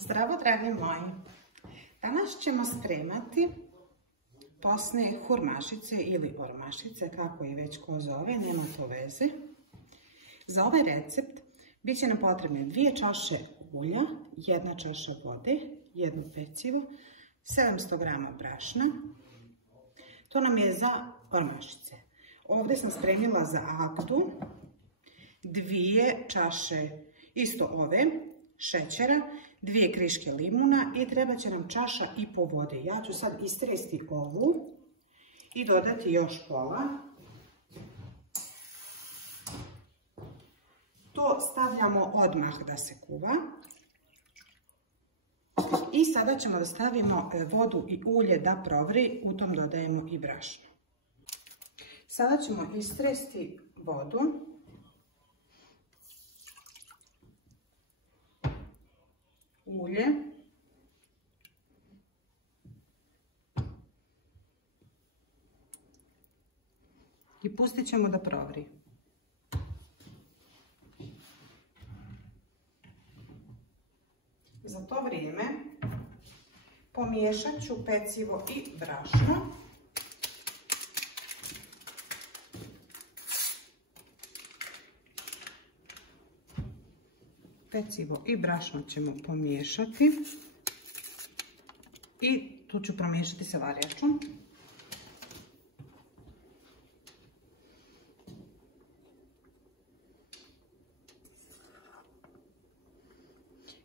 Zdravo, dragi moji! Danas ćemo spremati posne hurmašice ili ormašice, kako je već ko zove, nema to veze. Za ovaj recept bit će nam potrebne 2 čaše ulja, 1 čaša vode, 1 pecivo, 700 g brašna. To nam je za ormašice. Ovdje sam spremila za agdu 2 čaše isto ove šećera, 2 kriške limuna i treba će nam 1,5 čaša vode. Ja ću sad istresti ovu i dodati još pola. To stavljamo odmah da se kuva. I sada ćemo da stavimo vodu i ulje da provri, u tom dodajemo i brašno. Sada ćemo istresti vodu. Ulje. I pustit ćemo da provri. Za to vrijeme pomiješat ću pecivo i brašno. Pecivo i brašno ćemo pomiješati i tu ću promiješati sa varjačom.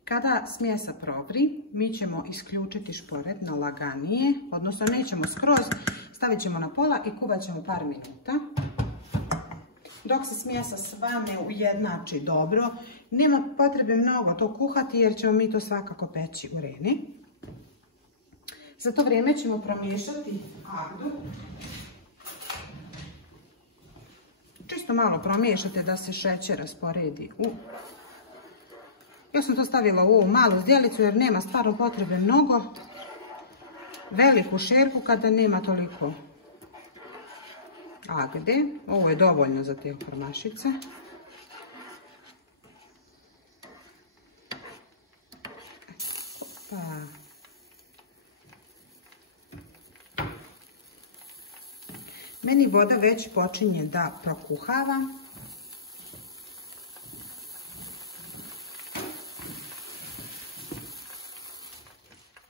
Kada smjesa provri, mi ćemo isključiti šporet na laganije, odnosno nećemo skroz, stavit ćemo na pola i kuvat ćemo par minuta. Dok se smjesa sva ne ujednači dobro, nema potrebe mnogo to kuhati jer ćemo mi to svakako peći u reni. Za to vrijeme ćemo promiješati agdu. Čisto malo promiješate da se šećer rasporedi u... Ja sam to stavila u ovu malu zdjelicu jer nema stvarno potrebe mnogo. Veliku šerku kada nema toliko agde. Ovo je dovoljno za te hurmašice. Meni voda već počinje da prokuhava.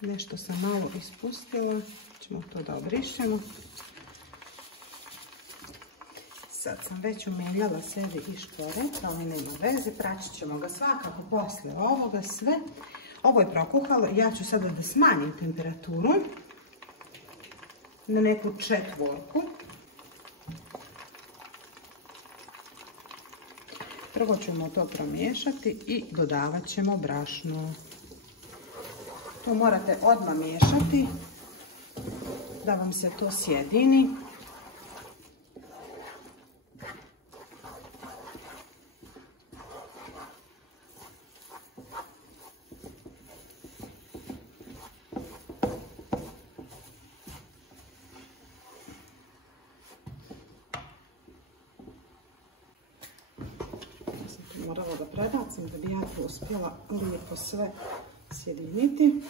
Nešto sam malo ispustila, ćemo to da obrišemo. Sad sam već umeljala sebi i šporet, ali nema veze, praćit ćemo ga svakako poslije ovoga sve. Ovo je prokuhalo, ja ću sada da smanjim temperaturu na neku 4. Prvo ćemo to promiješati i dodavat ćemo brašno. To morate odmah miješati da vam se to sjedini. Morala da prebacim da bi ja to uspjela lijepo sve sjediniti.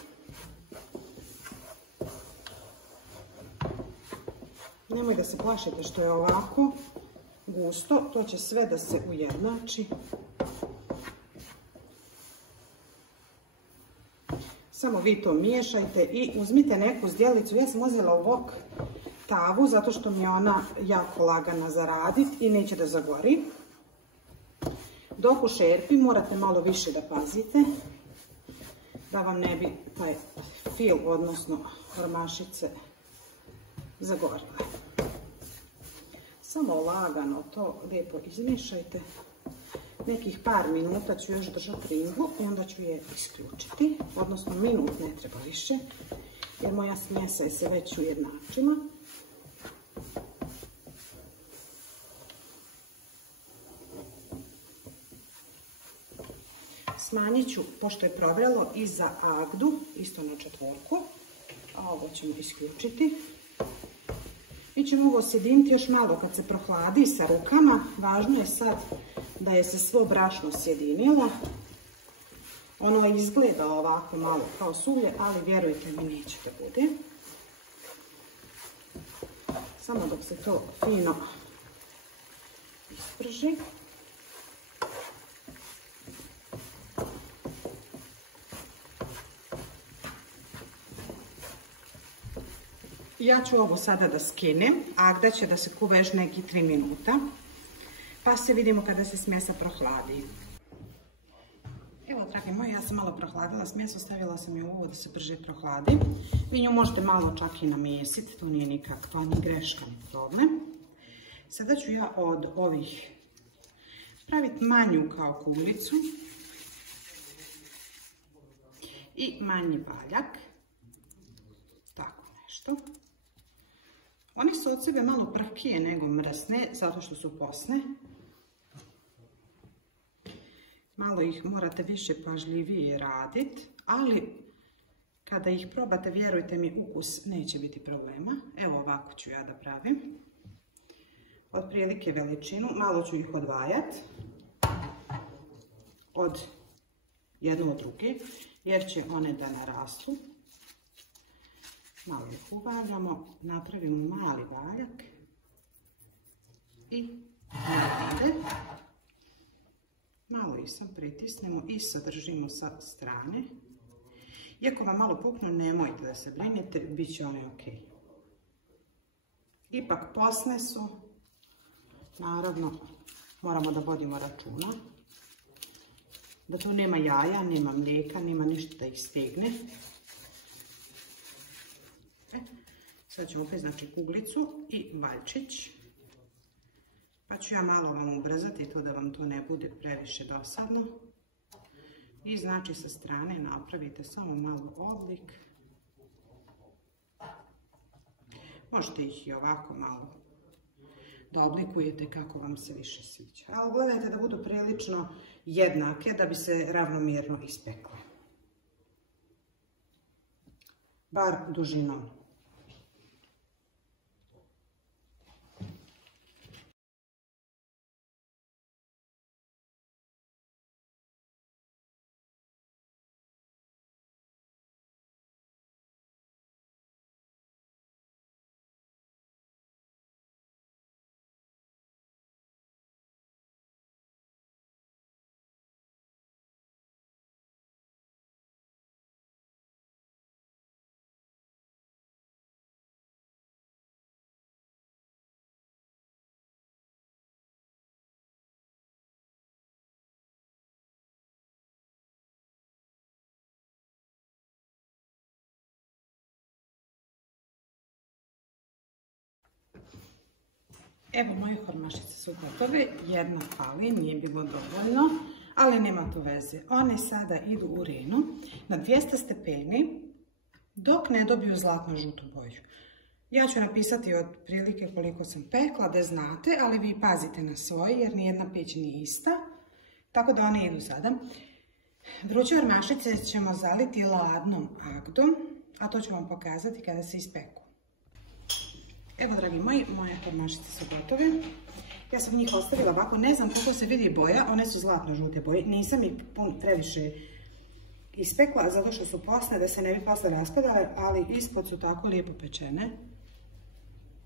Nemoj da se plašite što je ovako gusto, to će sve da se ujednači. Samo vi to miješajte i uzmite neku zdjelicu. Ja sam uzela u wok tavu zato što mi je ona jako lagana za raditi i neće da zagori. Dok u šerpi morate malo više da pazite da vam ne bi taj fil, odnosno hurmašice, zagorile. Samo lagano to lijepo izmiješajte. Nekih par minuta ću još držati ringu i onda ću je isključiti. Odnosno minut, ne treba više, jer moja smjesa je se već ujednačila. Smanjit ću, pošto je provrelo, i za agdu, isto na 4, a ovo ćemo isključiti. Mi ćemo ovo sjediniti još malo kad se prohladi sa rukama. Važno je sad da je se svo brašno sjedinilo. Ono izgleda ovako malo kao suvlje, ali vjerujte mi neće da bude. Samo dok se to fino isprži. Ja ću ovo sada da skinem, a gdje će da se kuva još neki 3 minuta. Pa se vidimo kada se smjesa prohladi. Evo, dragi moji, ja sam malo prohladila smjesu, stavila sam je u ovo da se brže prohladi. Vi nju možete malo čak i namjesiti, to nije nikakva ni greška, ni problem. Sada ću ja od ovih praviti manju kao kuglicu i manji valjak. Tako nešto. Oni su od sebe malo prhkije nego mrsne, zato što su posne. Malo ih morate više pažljivije raditi, ali kada ih probate, vjerujte mi, ukus neće biti problema. Evo ovako ću ja da pravim. Otprilike veličinu, malo ću ih odvajati od jednu od druge, jer će one da narastu. Malo ih uvaljamo, napravimo mali valjak i ide. Malo ih sam pritisnemo i sadržimo sa strane. Iako vam malo puknu, nemojte da se brinete, bit će one ok. Ipak posne su, naravno moramo da vodimo računa. Da tu nema jaja, nema mlijeka, nema ništa da ih stegne. Sad ću opet znači kuglicu i valjčić. Pa ću ja malo vam ubrzati to da vam to ne bude previše dosadno. I znači sa strane napravite samo malo oblik. Možete ih i ovako malo da oblikujete kako vam se više sviđa. Ali gledajte da budu prilično jednake da bi se ravnomjerno ispekle. Bar dužinom. Evo, moje hormašice su gotove, jedna fali, nije bilo dovoljno, ali nema to veze. One sada idu u renu na 200 stepeni dok ne dobiju zlatno žutu boju. Ja ću napisati otprilike koliko sam pekla da znate, ali vi pazite na svoje jer nijedna peć nije ista, tako da one idu sada. Vruće hormašice ćemo zaliti ladnom agdom, a to ću vam pokazati kada se ispeku. Evo, dragi moji, moje hormašice su gotove. Ja sam njih ostavila ovako, ne znam koliko se vidi boja, one su zlatno žute boje. Nisam ih previše ispekla, zato što su posne, da se ne bi posle raspadale, ali ispod su tako lijepo pečene.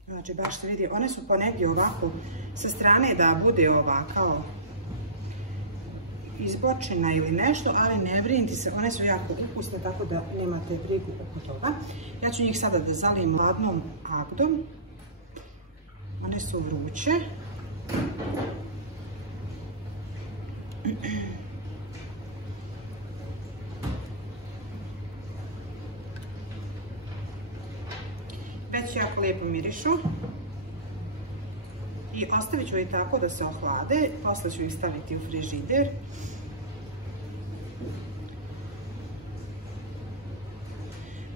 Znači, baš se vidi, one su ponegdje ovako sa strane da bude ovako izbočena ili nešto, ali ne brinite se, one su jako ukusne, tako da nemate brigu oko toga. Ja ću njih sada da zalijem ladnom agdom. One su vruće. Već jako lijepo mirišu. I ostavit ću ih tako da se ohlade, posle ću ih staviti u frižider.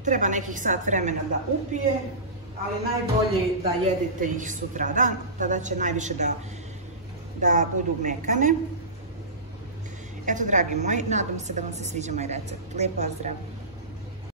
Treba nekih sat vremena da upije, ali najbolje da jedete ih sutradan, tada će najviše da budu mekane. Eto, dragi moji, nadam se da vam se sviđa moj recept. Lijep pozdrav!